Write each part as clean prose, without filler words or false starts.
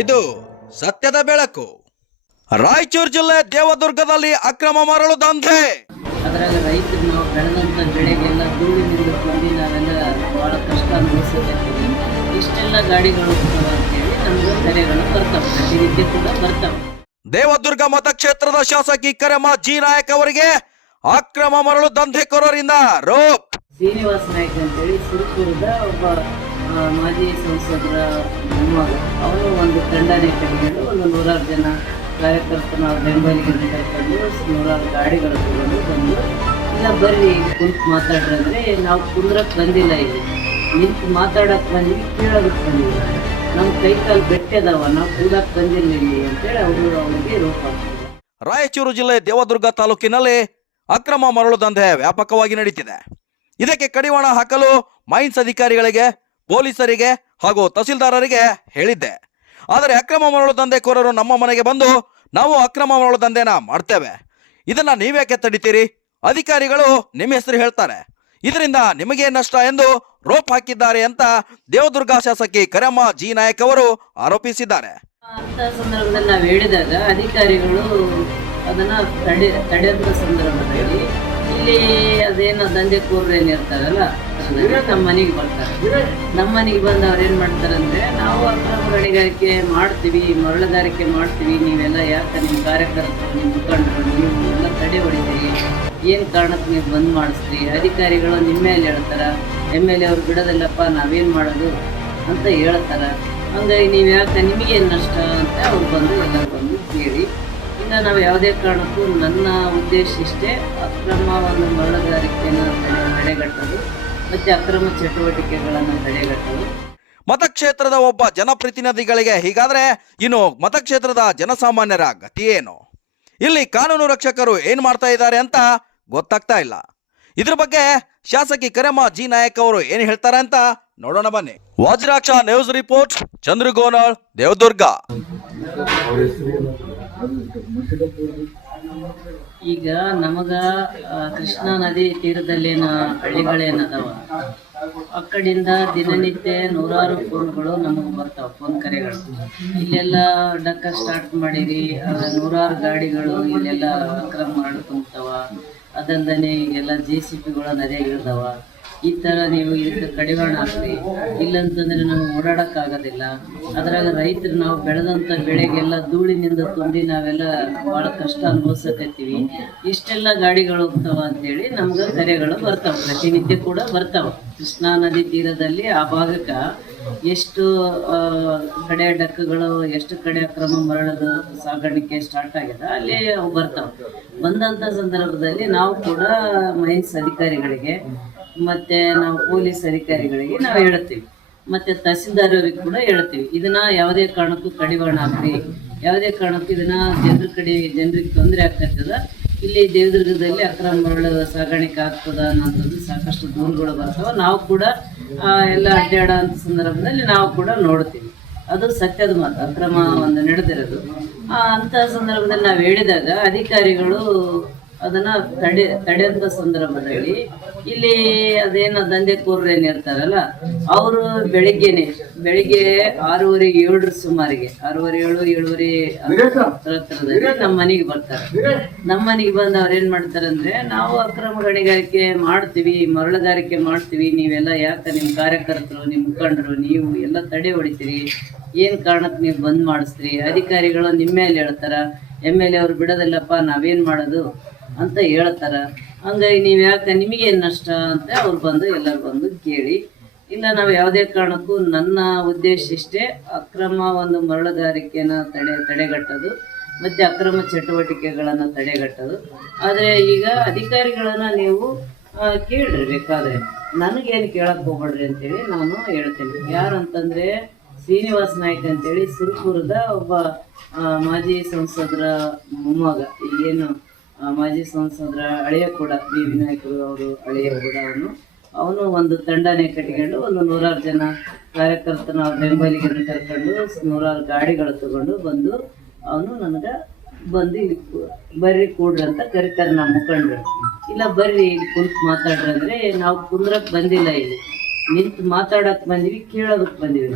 ಇದು ಸತ್ಯದ ಬೆಳಕು. ರಾಯಚೂರು ಜಿಲ್ಲೆ ದೇವದುರ್ಗದಲ್ಲಿ ಅಕ್ರಮ ಮರಳು ದಂಧೆ. ಅದರಾಗ ರೈತರು ನಾವು ಬೆಳೆದಂಥ ಬೆಳೆಗೆಲ್ಲ ಧೂಳಿನಿಂದ ತುಂಬಿ ನಾವೆಲ್ಲ ಭಾಳ ಕಷ್ಟ ಅನುಭವಿಸಬೇಕು. ಇಷ್ಟೆಲ್ಲ ಗಾಡಿಗಳು ಹೋಗ್ತವೆ ಅಂತೇಳಿ ನಮ್ಗೆ ಕರೆಗಳು ಬರ್ತವೆ, ಪ್ರತಿನಿತ್ಯ ಕೂಡ ಬರ್ತವೆ. ದೇವದುರ್ಗ ಮತಕ್ಷೇತ್ರದ ಶಾಸಕಿ ಕರೆಮ್ಮ ಜಿ ನಾಯಕ್ ಅವರಿಗೆ ಅಕ್ರಮ ಮರಳು ದಂಧೆಕೋರರಿಂದ ರೋಪ್. ಶ್ರೀನಿವಾಸ ನಾಯ್ಕ ಅಂತೇಳಿ ಸುರಪುರದ ಒಬ್ಬ ಮಾಜಿ ಸಂಸದರ ಮೊಮ್ಮಗ. ಅವನು ಒಂದು ತಂಡನೇ ಕಟ್ಟಿಕೊಂಡು ಒಂದು 100 ಜನ ಕಾರ್ಯಕರ್ತನ ಬೆಂಬಲಿಗರನ್ನ ಕರ್ಕೊಂಡು 100 ಗಾಡಿಗಳು ತಗೊಂಡು ಬಂದು ಇಲ್ಲ ಬರ್ರಿ ಕುಂತು ಮಾತಾಡ್ರಿ ಅಂದರೆ ನಾವು ಕುಂದ್ರಕ್ಕೆ ಬಂದಿಲ್ಲ, ಇಲ್ಲಿ ನಿಂತು ಮಾತಾಡಕ್ಕೆ ಬಂದಿವಿ, ಕೇಳೋದಕ್ಕೆ ಬಂದಿಲ್ಲ, ನಮ್ಮ ಕೈ ಕಾಲು ಬೆಟ್ಟದವ, ನಾವು ಕೂಡಕ್ಕೆ ಬಂದಿಲ್ಲ ಇಲ್ಲಿ ಅಂತೇಳಿ ಅವರಿಗೆ ರೋಪ ಆಗ್ತದೆ. ರಾಯಚೂರು ಜಿಲ್ಲೆ ದೇವದುರ್ಗ ತಾಲೂಕಿನಲ್ಲಿ ಅಕ್ರಮ ಮರಳು ದಂಧೆ ವ್ಯಾಪಕವಾಗಿ ನಡೀತಿದೆ. ಇದಕ್ಕೆ ಕಡಿವಾಣ ಹಾಕಲು ಮೈನ್ಸ್ ಅಧಿಕಾರಿಗಳಿಗೆ, ಪೊಲೀಸರಿಗೆ ಹಾಗೂ ತಹಸೀಲ್ದಾರರಿಗೆ ಹೇಳಿದ್ದೆ. ಆದರೆ ಅಕ್ರಮ ಮರಳು ದಂಧೆಕೋರರು ನಮ್ಮ ಮನೆಗೆ ಬಂದು ನಾವು ಅಕ್ರಮ ಮರಳು ದಂಧೆನ ಮಾಡ್ತೇವೆ, ಇದನ್ನ ನೀವ್ಯಾಕೆ ತಡಿತೀರಿ, ಅಧಿಕಾರಿಗಳು ನಿಮ್ಮ ಹೆಸರು ಹೇಳ್ತಾರೆ, ಇದರಿಂದ ನಿಮಗೆ ನಷ್ಟ ಎಂದು ರೋಪ್ ಹಾಕಿದ್ದಾರೆ ಅಂತ ದೇವದುರ್ಗ ಶಾಸಕಿ ಕರೆಮ್ಮ ಜಿ ನಾಯಕ್ ಅವರು ಆರೋಪಿಸಿದ್ದಾರೆ. ಅಂತ ಸಂದರ್ಭದಲ್ಲಿ ನಾವು ಹೇಳಿದಾಗ ಅಧಿಕಾರಿಗಳು ಅದನ್ನ ತಡೆಯುವಂಥ ಸಂದರ್ಭದಲ್ಲಿ ಇಲ್ಲಿ ಅದೇನೋ ದಂಧೆಕೋರರು ಏನಿರ್ತಾರಲ್ಲ ನಮ್ಮ ಮನೆಗೆ ಬರ್ತಾರೆ. ನಮ್ಮ ಮನೆಗೆ ಬಂದು ಅವ್ರೇನು ಮಾಡ್ತಾರೆ ಅಂದರೆ ನಾವು ಅಕ್ರಮ ಗಣಿಗಾರಿಕೆ ಮಾಡ್ತೀವಿ, ಮರಳುಗಾರಿಕೆ ಮಾಡ್ತೀವಿ, ನೀವೆಲ್ಲ ಯಾಕೆ ನಿಮ್ಮ ಕಾರ್ಯಕರ್ತರು, ನಿಮ್ಮ ಮುಖಂಡರು ನೀವು ಎಲ್ಲ ತಡೆ ಹೊಡಿತೀರಿ, ಏನು ಕಾರಣಕ್ಕೆ ನೀವು ಬಂದ್ ಮಾಡಿಸ್ತೀರಿ, ಅಧಿಕಾರಿಗಳು ನಿಮ್ಮ ಮೇಲೆ ಹೇಳ್ತಾರೆ, MLA ಅವ್ರು ಬಿಡೋದಿಲ್ಲಪ್ಪ ನಾವೇನು ಮಾಡೋದು ಅಂತ ಹೇಳ್ತಾರೆ, ಹಂಗಾಗಿ ನೀವು ಯಾಕೆ ನಿಮಗೇನು ನಷ್ಟ ಅಂತ ಅವ್ರು ಬಂದು ಎಲ್ಲರೂ ಬಂದು ಕೇಳಿ. ಇಲ್ಲ ನಾವು ಯಾವುದೇ ಕಾರಣಕ್ಕೂ ನನ್ನ ಉದ್ದೇಶ ಇಷ್ಟೇ, ಅಕ್ರಮ ಒಂದು ಮರಳುಗಾರಿಕೆಯನ್ನು ತಡೆಗಟ್ಟೋದು ಮತ್ತು ಅಕ್ರಮ ಚಟುವಟಿಕೆಗಳನ್ನು ತಡೆಗಟ್ಟೋದು. ಮತಕ್ಷೇತ್ರದ ಒಬ್ಬ ಜನಪ್ರತಿನಿಧಿಗಳಿಗೆ ಹೀಗಾದ್ರೆ ಇನ್ನು ಮತಕ್ಷೇತ್ರದ ಜನಸಾಮಾನ್ಯರ ಗತಿ ಏನು? ಇಲ್ಲಿ ಕಾನೂನು ರಕ್ಷಕರು ಏನ್ ಮಾಡ್ತಾ ಇದ್ದಾರೆ ಅಂತ ಗೊತ್ತಾಗ್ತಾ ಇಲ್ಲ. ಇದ್ರ ಬಗ್ಗೆ ಶಾಸಕಿ ಕರೆಮ್ಮ ಜಿ ನಾಯಕ್ ಅವರು ಏನ್ ಹೇಳ್ತಾರೆ ಅಂತ ನೋಡೋಣ ಬನ್ನಿ. Vajraksha news report, ಚಂದ್ರಗೋನಾಳ್, Devadurga. ಈಗ ನಮಗ ಕೃಷ್ಣಾ ನದಿ ತೀರದಲ್ಲಿನ ಹಳ್ಳಿಗಳೇನದಾವ, ಆ ಕಡೆಯಿಂದ ದಿನನಿತ್ಯ 100 ಫೋನ್ಗಳು ನಮಗೆ ಬರ್ತಾವೆ, ಫೋನ್ ಕರೆಗಳು. ಇಲ್ಲೆಲ್ಲ ಡಕ್ಕ ಸ್ಟಾರ್ಟ್ ಮಾಡಿರಿ, 100 ಗಾಡಿಗಳು ಇಲ್ಲೆಲ್ಲ ಅಕ್ರಮ ಮಾಡ್ಕೊಂತಾವ, ಅದಲ್ಲದೆ ಈಗೆಲ್ಲ JCBಗಳು ನದಿಯಾಗಿ ಇಳ್ದಾವ, ಈ ಥರ ನೀವು ಇದಕ್ಕೆ ಕಡಿವಾಣ ಹಾಕ್ರಿ, ಇಲ್ಲಂತಂದರೆ ನಮ್ಗೆ ಓಡಾಡೋಕ್ಕಾಗೋದಿಲ್ಲ. ಅದ್ರಾಗ ರೈತರು ನಾವು ಬೆಳೆದಂಥ ಬೆಳೆಗೆಲ್ಲ ಧೂಳಿನಿಂದ ತುಂಬಿ ನಾವೆಲ್ಲ ಭಾಳ ಕಷ್ಟ ಅನುಭವಿಸಕತ್ತೀವಿ, ಇಷ್ಟೆಲ್ಲ ಗಾಡಿಗಳು ಹೋಗ್ತಾವ ಅಂತೇಳಿ ನಮ್ಗೆ ಕರೆಗಳು ಬರ್ತಾವೆ, ಪ್ರತಿನಿತ್ಯ ಕೂಡ ಬರ್ತಾವೆ. ಕೃಷ್ಣಾ ನದಿ ತೀರದಲ್ಲಿ ಆ ಭಾಗಕ್ಕೆ ಎಷ್ಟು ಕಡೆ ಡಕ್ಕಗಳು, ಎಷ್ಟು ಕಡೆ ಅಕ್ರಮ ಮರಳದ ಸಾಗಾಣಿಕೆ ಸ್ಟಾರ್ಟ್ ಆಗಿದೆ, ಅಲ್ಲಿ ಅವು ಬರ್ತಾವೆ. ಬಂದಂಥ ಸಂದರ್ಭದಲ್ಲಿ ನಾವು ಕೂಡ ಮೈನ್ಸ್ ಅಧಿಕಾರಿಗಳಿಗೆ ಮತ್ತು ನಾವು ಪೊಲೀಸ್ ಅಧಿಕಾರಿಗಳಿಗೆ ನಾವು ಹೇಳ್ತೀವಿ, ಮತ್ತು ತಹಸೀಲ್ದಾರರಿಗೆ ಕೂಡ ಹೇಳ್ತೀವಿ, ಇದನ್ನು ಯಾವುದೇ ಕಾರಣಕ್ಕೂ ಕಡಿವಾಣ ಹಾಕ್ರಿ, ಯಾವುದೇ ಕಾರಣಕ್ಕೂ ಇದನ್ನು ಜನರಿಗೆ ತೊಂದರೆ ಆಗ್ತದ, ಇಲ್ಲಿ ದೇವದುರ್ಗದಲ್ಲಿ ಅಕ್ರಮ ಮರಳು ಸಾಗಾಣಿಕೆ ಆಗ್ತದ ಅನ್ನೋಂಥದ್ದು ಸಾಕಷ್ಟು ದೂರುಗಳು ಬರ್ತಾವೆ. ನಾವು ಕೂಡ ಎಲ್ಲ ಅಡ್ಡಾಡೋ ಅಂಥ ಸಂದರ್ಭದಲ್ಲಿ ನಾವು ಕೂಡ ನೋಡ್ತೀವಿ, ಅದು ಸತ್ಯದ ಮಾತು, ಅಕ್ರಮ ಒಂದು ನಡೆದಿರೋದು. ಅಂಥ ಸಂದರ್ಭದಲ್ಲಿ ನಾವು ಹೇಳಿದಾಗ ಅಧಿಕಾರಿಗಳು ಅದನ್ನು ತಡೆಯುವಂಥ ಸಂದರ್ಭದಲ್ಲಿ ಇಲ್ಲಿ ಅದೇನೋ ದಂಧೆಕೋರರು ಏನಿರ್ತಾರಲ್ಲ ಅವರು ಬೆಳಿಗ್ಗೆ 6:30, 7 ಸುಮಾರಿಗೆ 6:30, 7:30 ನಮ್ಮ ಮನೆಗೆ ಬರ್ತಾರೆ. ನಮ್ಮ ಮನೆಗೆ ಬಂದು ಅವ್ರೇನು ಮಾಡ್ತಾರೆ ಅಂದರೆ ನಾವು ಅಕ್ರಮ ಗಣಿಗಾರಿಕೆ ಮಾಡ್ತೀವಿ, ಮರಳುಗಾರಿಕೆ ಮಾಡ್ತೀವಿ, ನೀವೆಲ್ಲ ಯಾಕೆ ನಿಮ್ಮ ಕಾರ್ಯಕರ್ತರು, ನಿಮ್ಮ ಮುಖಂಡರು ನೀವು ಎಲ್ಲ ತಡೆ ಹೊಡಿತೀರಿ, ಏನು ಕಾರಣಕ್ಕೆ ನೀವು ಬಂದ್ ಮಾಡಿಸ್ತೀರಿ, ಅಧಿಕಾರಿಗಳು ನಿಮ್ಮ ಮೇಲೆ ಹೇಳ್ತಾರೆ, MLA ಅವ್ರು ಬಿಡೋದಿಲ್ಲಪ್ಪ ನಾವೇನು ಮಾಡೋದು ಅಂತ ಹೇಳ್ತಾರೆ, ಹಂಗಾಗಿ ನೀವು ಯಾಕೆ ನಿಮಗೇನು ನಷ್ಟ ಅಂತ ಅವ್ರು ಬಂದು ಎಲ್ಲರೂ ಬಂದು ಕೇಳಿ. ಇಲ್ಲ ನಾವು ಯಾವುದೇ ಕಾರಣಕ್ಕೂ ನನ್ನ ಉದ್ದೇಶ ಇಷ್ಟೇ, ಅಕ್ರಮ ಒಂದು ಮರಳುಗಾರಿಕೆಯನ್ನು ತಡೆಗಟ್ಟೋದು ಮತ್ತು ಅಕ್ರಮ ಚಟುವಟಿಕೆಗಳನ್ನು ತಡೆಗಟ್ಟೋದು. ಆದರೆ ಈಗ ಅಧಿಕಾರಿಗಳನ್ನು ನೀವು ಕೇಳ್ರಿ, ಬೇಕಾದರೆ ನನಗೇನು ಕೇಳಕ್ಕೆ ಹೋಗ್ಬೇಡ್ರಿ ಅಂತೇಳಿ ನಾನು ಹೇಳ್ತೇನೆ. ಯಾರಂತಂದರೆ ಶ್ರೀನಿವಾಸ ನಾಯ್ಕ ಅಂತೇಳಿ ಸುರಪುರದ ಒಬ್ಬ ಮಾಜಿ ಸಂಸದರ ಮೊಮ್ಮಗ, ಏನು ಮಾಜಿ ಸಂಸದರ ಹಳೆಯ ಕೂಡ ಬಿ ವಿನಾಯಕರು ಅವರು ಹಳೆಯ ಕೂಡ ಅವನು ಒಂದು ತಂಡನೇ ಕಟ್ಟಿಕೊಂಡು ಒಂದು 100 ಜನ ಕಾರ್ಯಕರ್ತನ ಬೆಂಬಲಿಗರನ್ನ ಕರ್ಕೊಂಡು 100 ಗಾಡಿಗಳು ತಗೊಂಡು ಬಂದು ಅವನು ನನಗೆ ಬಂದು ಇಲ್ಲಿ ಬರ್ರಿ ಕೂಡ್ರಿ ಅಂತ ಕರಿತಾರೆ ನಮ್ಮ ಮುಖಂಡರು. ಇಲ್ಲ ಬರ್ರಿ ಇಲ್ಲಿ ಕುಂತು ಮಾತಾಡ್ರಿ ಅಂದರೆ ನಾವು ಕುಂದ್ರಕ್ಕೆ ಬಂದಿಲ್ಲ, ಇಲ್ಲಿ ನಿಂತು ಮಾತಾಡಕ್ ಬಂದಿವಿ, ಕೇಳೋದಕ್ ಬಂದಿವಿ.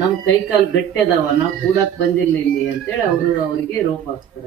ನಮ್ಮ ಕೈ ಕಾಲು ಗಟ್ಟಿ ಅದಾವ, ನಾವು ಕೂಡಕ್ ಬಂದಿಲ್ಲ ಇಲ್ಲಿ ಅಂತೇಳಿ ಅವರಿಗೆ ರೋಪ ಹಾಕ್ತಾರ.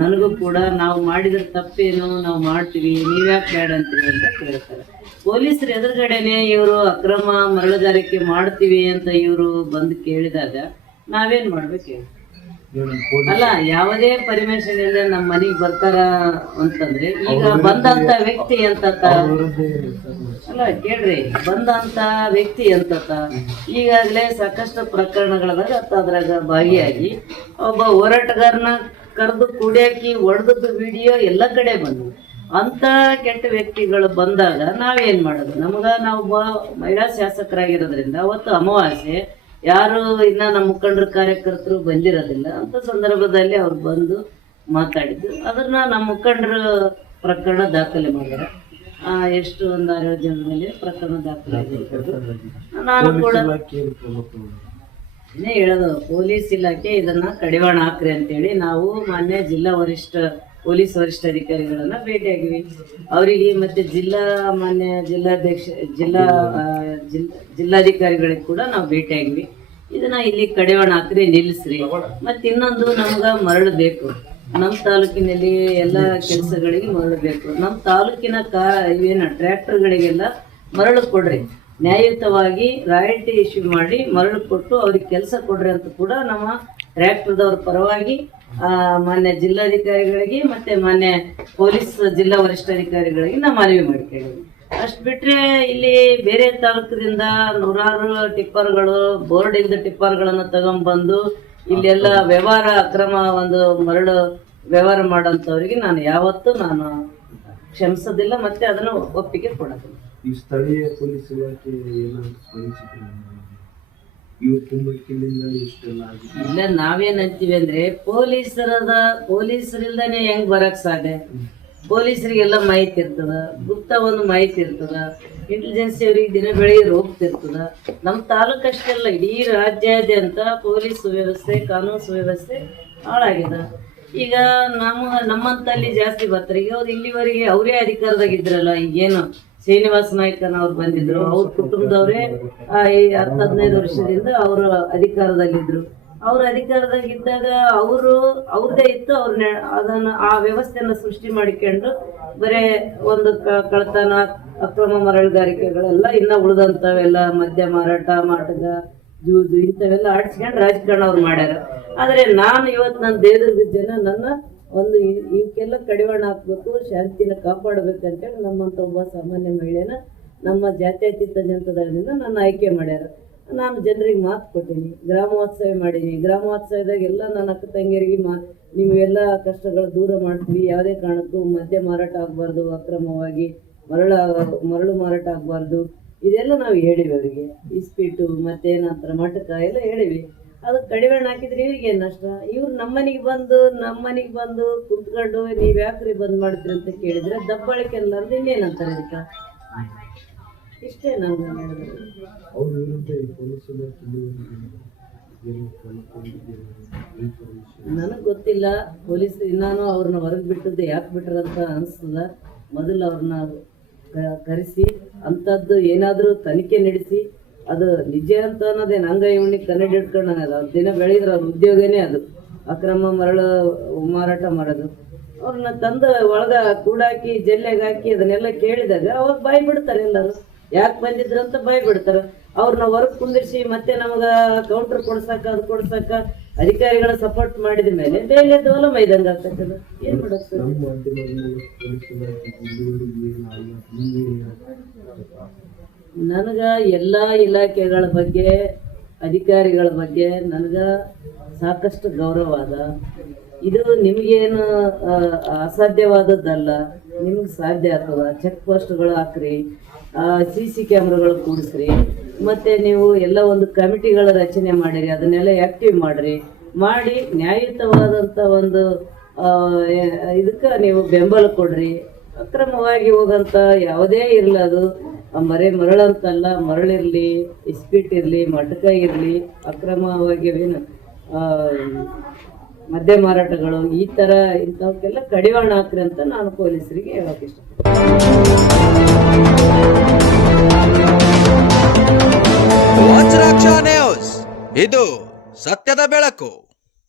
ನನಗೂ ಕೂಡ ನಾವು ಮಾಡಿದ್ರ ತಪ್ಪೇನು, ನಾವು ಮಾಡ್ತೀವಿ, ನೀವ್ಯಾಕೆ ಬೇಡ ಅಂತೀವಿ ಅಂತ ಕೇಳ್ತಾರೆ. ಪೊಲೀಸರು ಎದುರುಗಡೆನೆ ಇವರು ಅಕ್ರಮ ಮರಳುಗಾರಿಕೆ ಮಾಡ್ತೀವಿ ಅಂತ ಇವರು ಬಂದು ಕೇಳಿದಾಗ ನಾವೇನ್ ಮಾಡ್ಬೇಕು ಹೇಳಿ? ಅಲ್ಲ, ಯಾವುದೇ ಪರ್ಮಿಷನ್ ಇಲ್ಲದೆ ನಮ್ಮ ಮನೆಗೆ ಬರ್ತಾರ ಅಂತಂದ್ರೆ ಈಗ ಬಂದಂತ ವ್ಯಕ್ತಿ ಎಂತತ? ಅಲ್ಲ ಕೇಳ್ರಿ, ಬಂದಂತ ವ್ಯಕ್ತಿ ಎಂತತ? ಈಗಾಗಲೇ ಸಾಕಷ್ಟು ಪ್ರಕರಣಗಳದಾಗ ಅದ್ರಾಗ ಭಾಗಿಯಾಗಿ ಒಬ್ಬ ಹೋರಾಟಗಾರನ ಕರೆದು ಕುಡಿಯಾಕಿ ಹೊಡೆದದ್ದು ವಿಡಿಯೋ ಎಲ್ಲ ಕಡೆ ಬಂದು ಅಂತ ಕೆಟ್ಟ ವ್ಯಕ್ತಿಗಳು ಬಂದಾಗ ನಾವೇನ್ ಮಾಡೋದು? ನಾವು ಮಹಿಳಾ ಶಾಸಕರಾಗಿರೋದ್ರಿಂದ ಅವತ್ತು ಅಮಾವಾಸ್ಯೆ, ಯಾರು ಇನ್ನ ನಮ್ಮ ಮುಖಂಡರು ಕಾರ್ಯಕರ್ತರು ಬಂದಿರೋದಿಲ್ಲ ಅಂತ ಸಂದರ್ಭದಲ್ಲಿ ಅವ್ರು ಬಂದು ಮಾತಾಡಿದ್ದು. ಅದನ್ನ ನಮ್ಮ ಮುಖಂಡರು ಪ್ರಕರಣ ದಾಖಲೆ ಮಾಡ್ಯಾರ. ಎಷ್ಟು ಒಂದು 6 ಜನರ ಮೇಲೆ ಪ್ರಕರಣ ದಾಖಲೆ ಆಗಿರ್ತದೆ. ನಾನು ಕೂಡ ಇನ್ನೇ ಹೇಳೋದು, ಪೊಲೀಸ್ ಇಲಾಖೆ ಇದನ್ನ ಕಡಿವಾಣ ಹಾಕ್ರಿ ಅಂತೇಳಿ ನಾವು ಮಾನ್ಯ ಪೊಲೀಸ್ ವರಿಷ್ಠಾಧಿಕಾರಿಗಳನ್ನ ಭೇಟಿಯಾಗಿವಿ. ಅವರಿಗೆ ಮತ್ತೆ ಮಾನ್ಯ ಜಿಲ್ಲಾಧಿಕಾರಿಗಳಿಗೆ ಕೂಡ ನಾವು ಭೇಟಿಯಾಗಿವಿ. ಇದನ್ನ ಇಲ್ಲಿ ಕಡಿವಾಣ ಹಾಕ್ರಿ, ನಿಲ್ಲಿಸ್ರಿ. ಮತ್ತೆ ಇನ್ನೊಂದು, ನಮ್ಗ ಮರಳು ಬೇಕು. ನಮ್ಮ ತಾಲೂಕಿನಲ್ಲಿ ಎಲ್ಲ ಕೆಲಸಗಳಿಗೆ ಮರಳು ಬೇಕು. ನಮ್ಮ ತಾಲೂಕಿನ ಟ್ರ್ಯಾಕ್ಟರ್ಗಳಿಗೆಲ್ಲ ಮರಳು ಕೊಡ್ರಿ, ನ್ಯಾಯಯುತವಾಗಿ ರಾಯಲ್ಟಿ ಇಶ್ಯೂ ಮಾಡಿ ಮರಳು ಕೊಟ್ಟು ಅವ್ರಿಗೆ ಕೆಲಸ ಕೊಡ್ರಿ ಅಂತ ಕೂಡ ನಮ್ಮ ಟ್ರ್ಯಾಕ್ಟರ್ದವ್ರ ಪರವಾಗಿ ಮಾನ್ಯ ಜಿಲ್ಲಾಧಿಕಾರಿಗಳಿಗೆ ಮತ್ತೆ ಮಾನ್ಯ ಪೊಲೀಸ್ ಜಿಲ್ಲಾ ವರಿಷ್ಠಾಧಿಕಾರಿಗಳಿಗೆ ನಾವು ಮನವಿ ಮಾಡ್ಕೊಂಡಿದ್ವಿ. ಅಷ್ಟು ಬಿಟ್ರೆ ಇಲ್ಲಿ ಬೇರೆ ತಾಲೂಕದಿಂದ ನೂರಾರು ಟಿಪ್ಪರ್ಗಳು, ಬೋರ್ಡ್ ಇಲ್ದ ಟಿಪ್ಪರ್ಗಳನ್ನು ತಗೊಂಡ್ಬಂದು ಇಲ್ಲೆಲ್ಲ ವ್ಯವಹಾರ ಅಕ್ರಮ ಮರಳು ವ್ಯವಹಾರ ಮಾಡೋಂಥವ್ರಿಗೆ ನಾನು ಯಾವತ್ತೂ ಕ್ಷಮಿಸೋದಿಲ್ಲ, ಮತ್ತೆ ಅದನ್ನು ಒಪ್ಪಿಗೆ ಕೊಡೋದಿಲ್ಲ. ಈ ಸ್ಥಳೀಯ ಪೊಲೀಸ್ ಇಲಾಖೆ ಇಲ್ಲ, ನಾವೇನಂತೀವಿ ಅಂದ್ರೆ ಪೊಲೀಸರಿಲ್ದಾನೆ ಹೆಂಗ್ ಬರಕ್ ಸಾಧ್ಯ? ಪೊಲೀಸರಿಗೆಲ್ಲ ಮಾಹಿತಿ ಇರ್ತದ, ಗುಪ್ತ ಒಂದು ಮಾಹಿತಿ ಇರ್ತದ, ಇಂಟೆಲಿಜೆನ್ಸಿ ಅವ್ರಿಗೆ ದಿನ ಬೆಳಗ್ಗೆ ಹೋಗ್ತಿರ್ತದ. ನಮ್ಮ ತಾಲೂಕು ಅಷ್ಟೇ ಅಲ್ಲ, ಇಡೀ ರಾಜ್ಯಾದ್ಯಂತ ಪೊಲೀಸ್ ಸುವ್ಯವಸ್ಥೆ, ಕಾನೂನು ಸುವ್ಯವಸ್ಥೆ ಹಾಳಾಗಿದೆ. ಈಗ ನಮ್ಮಂತಲ್ಲಿ ಜಾಸ್ತಿ ಬರ್ತಾರೆ. ಈಗ ಅವ್ರು ಇಲ್ಲಿವರೆಗೆ ಅವರೇ ಅಧಿಕಾರದಾಗಿದ್ರಲ್ಲ, ಈಗೇನು ಶ್ರೀನಿವಾಸ ನಾಯ್ಕನ್ ಅವ್ರು ಬಂದಿದ್ರು, ಅವ್ರ ಕುಟುಂಬದವ್ರೇ 10-15 ವರ್ಷದಿಂದ ಅವರು ಅಧಿಕಾರದಲ್ಲಿದ್ರು. ಅವ್ರ ಅಧಿಕಾರದಾಗಿದ್ದಾಗ ಅವ್ರದ್ದೇ ಇತ್ತು. ಆ ವ್ಯವಸ್ಥೆಯನ್ನ ಸೃಷ್ಟಿ ಮಾಡಿಕೊಂಡು ಬರೇ ಒಂದು ಕಳ್ತನ, ಅಕ್ರಮ ಮರಳುಗಾರಿಕೆಗಳೆಲ್ಲ ಇನ್ನ ಉಳಿದಂಥವೆಲ್ಲ ಮದ್ಯ ಮಾರಾಟ, ಮಾಟಗ, ಜೂಜು ಇಂಥವೆಲ್ಲ ಆಡ್ಸ್ಕೊಂಡು ರಾಜಕಾರಣ ಅವ್ರು ಮಾಡ್ಯಾರ. ಆದ್ರೆ ನಾನು ಇವತ್ತು ನನ್ನ ದೇಹದ ಜನ ನನ್ನ ಇವಕ್ಕೆಲ್ಲ ಕಡಿವಾಣ ಹಾಕ್ಬೇಕು, ಶಾಂತಿನ ಕಾಪಾಡಬೇಕಂತೇಳಿ ನಮ್ಮಂತ ಒಬ್ಬ ಸಾಮಾನ್ಯ ಮಹಿಳೆನ ನಮ್ಮ ಜಾತ್ಯತೀತ ಜನತಾದಳದಿಂದ ನನ್ನ ಆಯ್ಕೆ ಮಾಡ್ಯಾರ. ನಾನು ಜನರಿಗೆ ಮಾತು ಕೊಟ್ಟೀನಿ, ಗ್ರಾಮೋತ್ಸವ ಮಾಡೀನಿ. ಗ್ರಾಮೋತ್ಸವದಾಗ ಎಲ್ಲ ನನ್ನ ಅಕ್ಕ ತಂಗಿಯರಿಗೆ ನೀವೆಲ್ಲ ಕಷ್ಟಗಳು ದೂರ ಮಾಡ್ತೀವಿ, ಯಾವುದೇ ಕಾರಣಕ್ಕೂ ಮದ್ಯ ಮಾರಾಟ ಆಗಬಾರ್ದು, ಅಕ್ರಮವಾಗಿ ಮರಳು ಮಾರಾಟ ಆಗಬಾರ್ದು, ಇದೆಲ್ಲ ನಾವು ಹೇಳಿವಿ ಅವರಿಗೆ. ಇಸ್ಪೀಟು ಮತ್ತೇನಂತರ ಮಟಕ ಎಲ್ಲ ಹೇಳಿವಿ. ಅದಕ್ಕೆ ಕಡಿವಾಣ ಹಾಕಿದ್ರೆ ಇವ್ರಿಗೆ ಏನು ನಷ್ಟ? ಇವ್ರು ನಮ್ಮನೆಗೆ ಬಂದು ಕುಂತ್ಕೊಂಡು ನೀವು ಯಾಕ್ರಿ ಬಂದ್ ಮಾಡ್ತೀರಿ ಅಂತ ಕೇಳಿದ್ರೆ ದಬ್ಬಾಳಿಕೆ ಅಲ್ಲಾರ್ದು ಇನ್ನೇನಂತಾರೆ ಇದಕ್ಕೆ? ಇಷ್ಟೇ ನಾನು ಹೇಳಿದ್ರು. ನನಗೆ ಗೊತ್ತಿಲ್ಲ, ಪೊಲೀಸ್ ನಾನು ಅವ್ರನ್ನ ಹೊರಗೆ ಬಿಟ್ಟದ್ದು ಯಾಕೆ ಬಿಟ್ರಂತ ಅನಿಸ್ತದ. ಮೊದಲು ಅವ್ರನ್ನ ಕರೆಸಿ ಅಂಥದ್ದು ಏನಾದರೂ ತನಿಖೆ ನಡೆಸಿ ಅದು ನಿಜ ಅಂತ ಅನ್ನೋದೇನು ಹಂಗ ಇವನಿಗೆ ಕನ್ನಡಿ ಇಟ್ಕೊಂಡು ಅವ್ರ ದಿನ ಬೆಳೆದ್ರೆ ಅವ್ರ ಉದ್ಯೋಗನೇ ಅದು ಅಕ್ರಮ ಮರಳು ಮಾರಾಟ ಮಾಡೋದು. ಅವ್ರನ್ನ ತಂದು ಒಳಗ ಕೂಡಾಕಿ ಜಲ್ಲೆಗೆ ಹಾಕಿ ಅದನ್ನೆಲ್ಲ ಕೇಳಿದಾಗ ಅವಾಗ ಬಾಯಿ ಬಿಡ್ತಾರೆ ಎಲ್ಲರೂ. ಯಾಕೆ ಬಂದಿದ್ರು ಅಂತ ಬಾಯಿ ಬಿಡ್ತಾರೆ. ಅವ್ರನ್ನ ಹೊರಗೆ ಕುಂದಿರ್ಸಿ ಮತ್ತೆ ನಮಗ ಕೌಂಟರ್ ಕೊಡ್ಸಕ್ಕ ಅಧಿಕಾರಿಗಳ ಸಪೋರ್ಟ್ ಮಾಡಿದ ಮೇಲೆ ಬೇಲೆ ದೋಲ ಮೈದಂಗ ಆಗ್ತಕ್ಕದು. ಏನ್ ಮಾಡೋದು? ನನಗ ಎಲ್ಲ ಇಲಾಖೆಗಳ ಬಗ್ಗೆ, ಅಧಿಕಾರಿಗಳ ಬಗ್ಗೆ ನನಗ ಸಾಕಷ್ಟು ಗೌರವ ಅದ. ಇದು ನಿಮಗೇನು ಅಸಾಧ್ಯವಾದದ್ದಲ್ಲ, ನಿಮ್ಗೆ ಸಾಧ್ಯ ಆಗ್ತದ. ಚೆಕ್ ಪೋಸ್ಟ್ಗಳು ಹಾಕ್ರಿ, CC ಕ್ಯಾಮ್ರಾಗಳು ಕೂಡಿಸ್ರಿ, ಮತ್ತೆ ನೀವು ಎಲ್ಲ ಒಂದು ಕಮಿಟಿಗಳ ರಚನೆ ಮಾಡಿರಿ, ಅದನ್ನೆಲ್ಲ ಆ್ಯಕ್ಟಿವ್ ಮಾಡಿ ನ್ಯಾಯಯುತವಾದಂಥ ಒಂದು ಇದಕ್ಕೆ ನೀವು ಬೆಂಬಲ ಕೊಡ್ರಿ. ಅಕ್ರಮವಾಗಿ ಹೋಗಂತ ಯಾವುದೇ ಇರಲಿ, ಅದು ಮರಳಂತಲ್ಲ, ಮರಳಿರಲಿ, ಇಸ್ಪೀಟ್ ಇರಲಿ, ಮಟಕ ಇರಲಿ, ಅಕ್ರಮವಾಗಿ ಮದ್ಯ ಮಾರಾಟಗಳು ಈ ಥರ ಇಂಥವಕ್ಕೆಲ್ಲ ಕಡಿವಾಣ ಹಾಕ್ರಿ ಅಂತ ನಾನು ಪೊಲೀಸರಿಗೆ ಹೇಳೋಕೆ ಇಷ್ಟಪಡ್ತೀನಿ. ವಜ್ರಾಕ್ಷ ನ್ಯೂಸ್, ಇದು ಸತ್ಯದ ಬೆಳಕು.